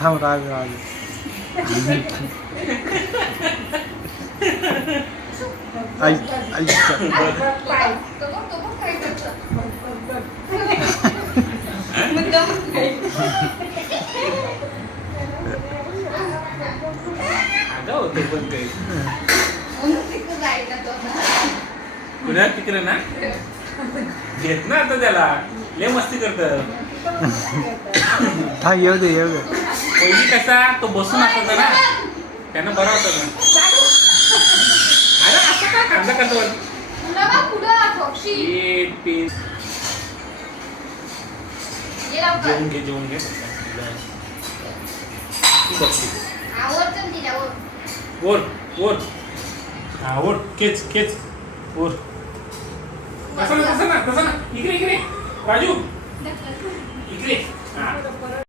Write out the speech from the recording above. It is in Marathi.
थांब राज राज आई आई होते पण काही पुण्यात तिकडे ना घेत ना आता त्याला लय मस्ती करत हा येऊ दे पहिली कसा तो बसून असायचा ना त्यानं बरं होतं ना अरे असं काय खांदा करतो जेवून घे ओर ओर हा ओर केच ओर तसं ना इकडे राजू इकडे हा